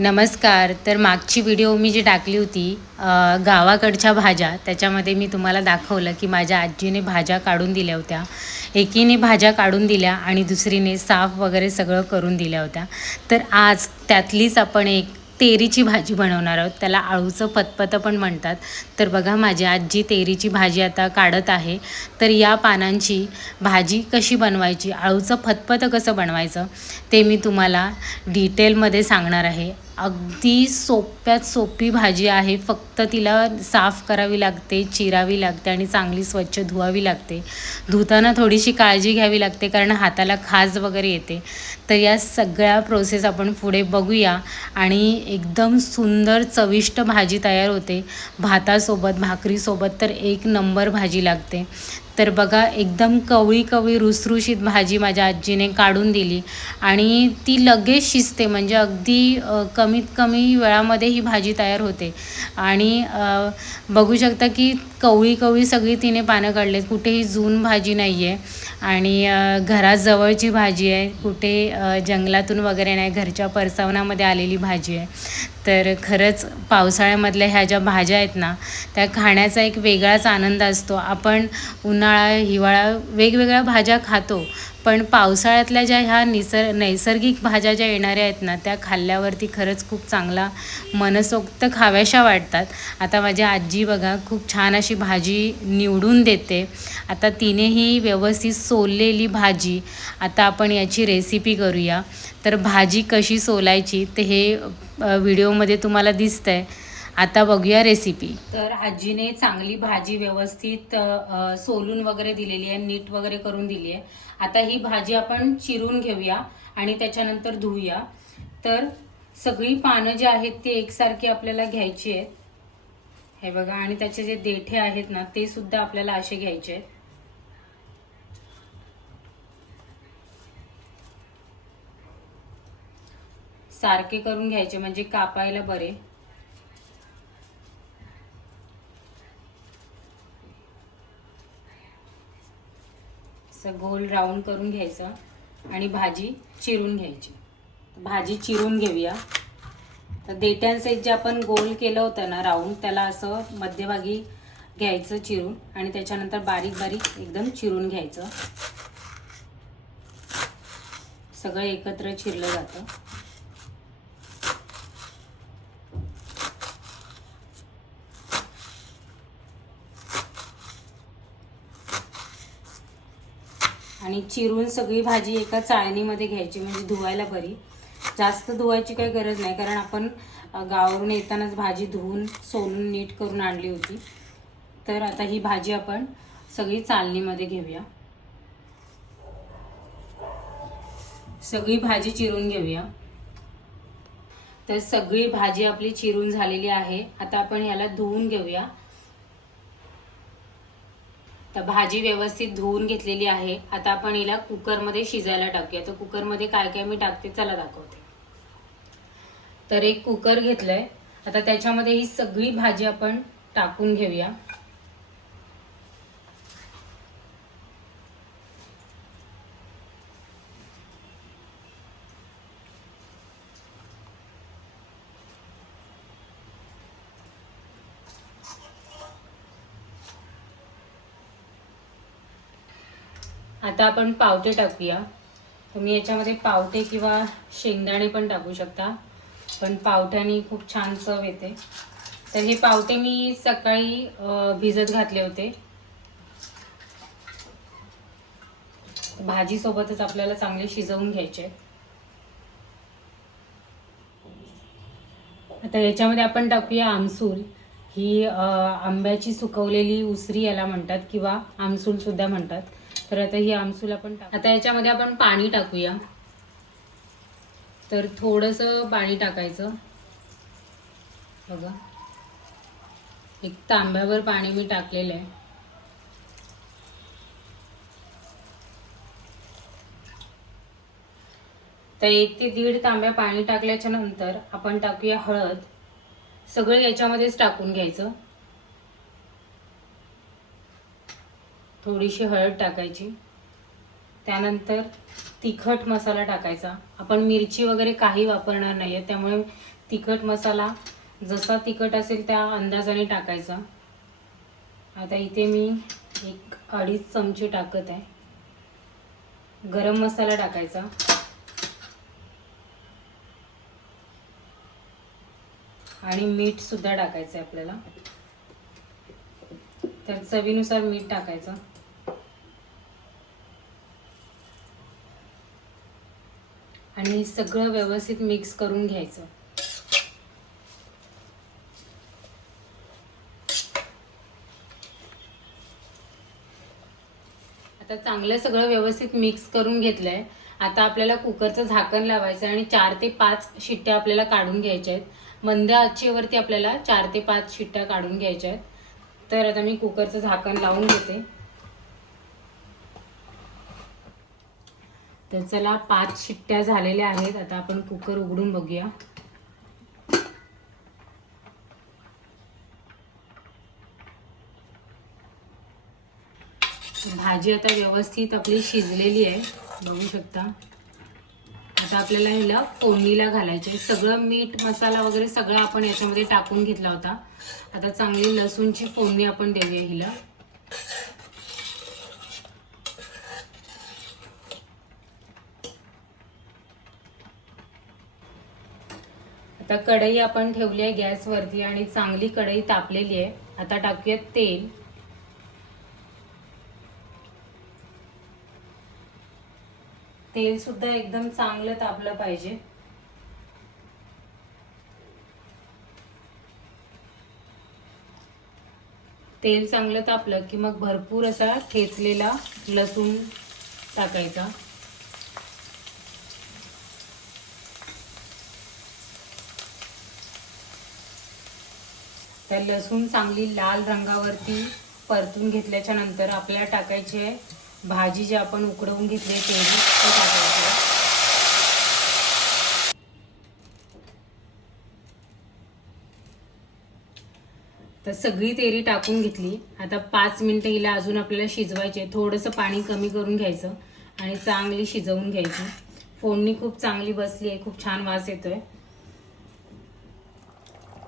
नमस्कार. तर मागची व्हिडिओ मी जी टाकली होती गावाकडच्या भाज्या, त्याच्यामध्ये मी तुम्हाला दाखवलं की माझ्या आजीने भाज्या काढून दिल्या होत्या. एकीने भाज्या काढून दिल्या आणि दुसरीने साफ वगैरे सगळं करून दिल्या होत्या. तर आज त्यातलीच आपण एक तेरीची भाजी बनवणार आहोत. त्याला अळूचं फतफतं पण म्हणतात. तर बघा माझी आजी तेरीची भाजी आता काढत आहे. तर या पानांची भाजी कशी बनवायची, अळूचं फतफतं कसं बनवायचं ते मी तुम्हाला डिटेलमध्ये सांगणार आहे. अगदी सोप्यात सोपी भाजी आहे. फक्त तिला साफ करावी लागते, चिरावी लागते आणि चांगली स्वच्छ धुवावी लागते. धुताना थोडीशी काळजी घ्यावी लागते कारण हाताला खाज वगैरे येते. तर या सगळ्या प्रोसेस आपण पुढे बघूया आणि एकदम सुंदर चविष्ट भाजी तयार होते. भातासोबत, भाकरीसोबत तर एक नंबर भाजी लागते. तर बघा एकदम कवळी कवळी रुसरुशीत भाजी माझ्या आजीने काढून दिली आणि ती लगेच शिजते. म्हणजे अगदी कमीत कमी वेळामध्ये ही भाजी तयार होते. आणि बघू शकता की कवळी कवळी सगळी तिने पानं काढलेत. कुठेही जून भाजी नाही आहे आणि घराजवळची भाजी आहे. कुठे जंगलातून वगैरे नाही, घरच्या परसावनामध्ये आलेली भाजी आहे. तर खरंच पावसाळ्यामधल्या ह्या ज्या भाज्या आहेत ना, त्या खाण्याचा एक वेगळाच आनंद असतो. आपण उन्हाळा, हिवाळा वेगवेगळ्या भाज्या खातो, पण पावसाळ्यातल्या ज्या ह्या नैसर्गिक भाज्या ज्या येणाऱ्या आहेत ना, त्या खाल्ल्यावरती खरंच खूप चांगला मनसोक्त खाव्याशा वाटतात. आता माझी आजी बघा खूप छान अशी भाजी निवडून देते. आता तिने ही व्यवस्थित सोललेली भाजी, आता आपण याची रेसिपी करूया. तर भाजी कशी सोलायची ते हे व्हिडिओमध्ये तुम्हाला दिसतंय. आता बघूया रेसिपी. तर आजीने चांगली भाजी व्यवस्थित सोलून वगैरे दिलेली आहे, नीट वगैरे करून दिली आहे. आता ही भाजी आपण चिरून घेऊया आणि त्याच्यानंतर धुऊया. तर सगळी पानं जी आहेत ती एकसारखी आपल्याला घ्यायची आहेत. हे बघा, आणि त्याचे जे देठे आहेत ना ते सुद्धा आपल्याला असे घ्यायचे आहेत. सारखे करून घ्यायचे म्हणजे कापायला बरे. असं गोल राऊंड करून घ्यायचं आणि भाजी चिरून घ्यायची. भाजी चिरून घेऊया. तर देट्यांसहित जे आपण गोल केलं होतं ना राऊंड, त्याला असं मध्यभागी घ्यायचं चिरून आणि त्याच्यानंतर बारीक बारीक एकदम चिरून घ्यायचं. सगळं एकत्र चिरलं जातं. आणि चिरून सगळी भाजी एका चाळणीमध्ये घ्यायची म्हणजे धुवायला बरी. जास्त धुवायची काही गरज नाही कारण आपण गावावरून येतानाच भाजी धुवून सोलून नीट करून आणली होती. तर आता ही भाजी आपण सगळी चाळणीमध्ये घेऊया. सगळी भाजी चिरून घेऊया. तर सगळी भाजी आपली चिरून झालेली आहे. आता आपण याला धुवून घेऊया. तर भाजी व्यवस्थित धुवून घेतलेली आहे. आता आपण हिला कुकरमध्ये शिजायला टाकूया. तर कुकरमध्ये काय काय मी टाकते चला दाखवते. तर एक कुकर घेतलंय. आता त्याच्यामध्ये ही सगळी भाजी आपण टाकून घेऊया. आता आपण पावटे टाकूया. तुम्ही याच्यामध्ये पावटे किंवा शेंगदाणे पण टाकू शकता, पण पावट्याने खूप छान चव येते. तर हे पावटे मी सकाळी भिजत घातले होते. भाजी सोबतच आपल्याला चांगले शिजवून घ्यायचे. आता याच्यामध्ये आपण टाकूया आमसूल. ही आंब्याची सुकवलेली उसरी याला म्हणतात किंवा आमसूल सुद्धा म्हणतात. तर आता ही आमसूल आपण आता याच्यामध्ये आपण पाणी टाकूया. तर थोडंसं पाणी टाकायचं. बघा, एक तांब्यावर पाणी मी टाकलेलं आहे. तर 1 ते 1.5 तांब्या पाणी टाकल्याच्या नंतर आपण टाकूया हळद. सगळं याच्यामध्येच टाकून घ्यायचं. थोडीशी हळद टाकायची. त्यानंतर तिखट मसाला टाकायचा. आपण मिरची वगैरे काही वापरणार नाही आहे, त्यामुळे तिखट मसाला जसा तिखट असेल त्या अंदाजाने टाकायचा. आता इथे मी 1-2.5 चमचे टाकत आहे. गरम मसाला टाकायचा आणि मीठ सुद्धा टाकायचं आहे आपल्याला. तर चवीनुसार मीठ टाकायचं आणि सगळं व्यवस्थित मिक्स करून घ्यायचं. आता चांगलं सगळं व्यवस्थित मिक्स करून घेतलंय. आता आपल्याला कुकरचं झाकण लावायचं आणि 4 ते 5 शिट्ट्या आपल्याला काढून घ्यायच्या आहेत. मंद आचेवरती आपल्याला 4 ते 5 शिट्ट्या काढून घ्यायच्या आहेत. तर आता मी कुकरचं झाकण लावून घेते. तर चला 5 शिट्ट्या झालेल्या आहेत. आता आपण कुकर उघडून बघूया. भाजी आता व्यवस्थित आपली शिजलेली आहे, बघू शकता. आता आपल्याला हिला फोडणीला घालायचे. सगळं मीठ मसाला वगैरे सगळं आपण याच्यामध्ये टाकून घेतला होता. आता चांगली लसूणची फोडणी आपण देऊया हिला. आता कढई आपण ठेवली आहे गॅसवरती आणि चांगली कढई तापलेली आहे. आता टाकूया तेल. तेल सुद्धा एकदम चांगलं तापलं पाहिजे. तेल चांगलं तापलं की मग भरपूर असा ठेचलेला लसूण टाकायचा. तर लसूण चांगली लाल रंगावरती परतून घेतल्याच्या नंतर आपल्याला टाकायचे भाजी जी आपण उकडवून घेतली आहे तेल ते टाकायचं. तर सगळी तेरी टाकून घेतली. आता 5 मिनिटं हिला अजून आपल्याला शिजवायचे. थोडंसं पाणी कमी करून घ्यायचं आणि चांगली शिजवून घ्यायची. फोडणी खूप चांगली बसली आहे, खूप छान वास येतोय.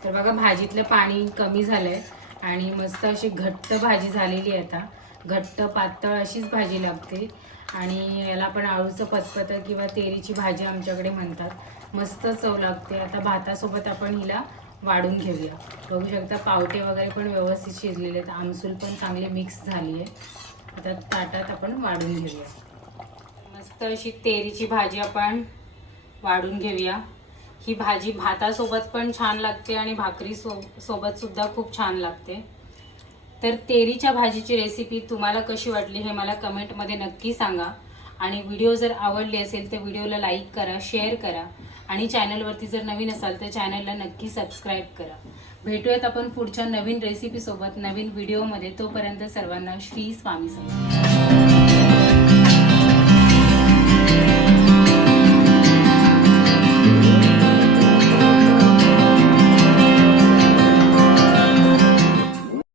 तर बघा भाजीतलं पाणी कमी झालंय आणि मस्त अशी घट्ट भाजी झालेली आहे. आता घट्ट पातळ अशीच भाजी लागते आणि याला आपण आळूचं पतपत किंवा तेरीची भाजी आमच्याकडे म्हणतात. मस्त चव लागते. आता भातासोबत आपण हिला वाढून घेऊया. बघू शकता पावटे वगैरे पण व्यवस्थित शिजलेले आहेत. आमसूल पण चांगली मिक्स झाली आहे. आता ताटात आपण वाढून घेऊया. मस्त अशी तेरीची भाजी आपण वाढून घेऊया. ही भाजी भातासोबत पण छान लागते आणि भाकरी सोबत सुद्धा खूप छान लागते. तर तेरीच्या भाजीची रेसिपी तुम्हाला कशी वाटली हे मला कमेंटमध्ये नक्की सांगा. आणि व्हिडिओ जर आवडली असेल तर व्हिडिओला लाईक करा, शेअर करा आणि चॅनलवरती जर नवीन असाल तर चॅनलला नक्की सबस्क्राईब करा. भेटूयात आपण पुढच्या नवीन रेसिपीसोबत नवीन व्हिडिओमध्ये. तोपर्यंत सर्वांना श्री स्वामी समर्थ.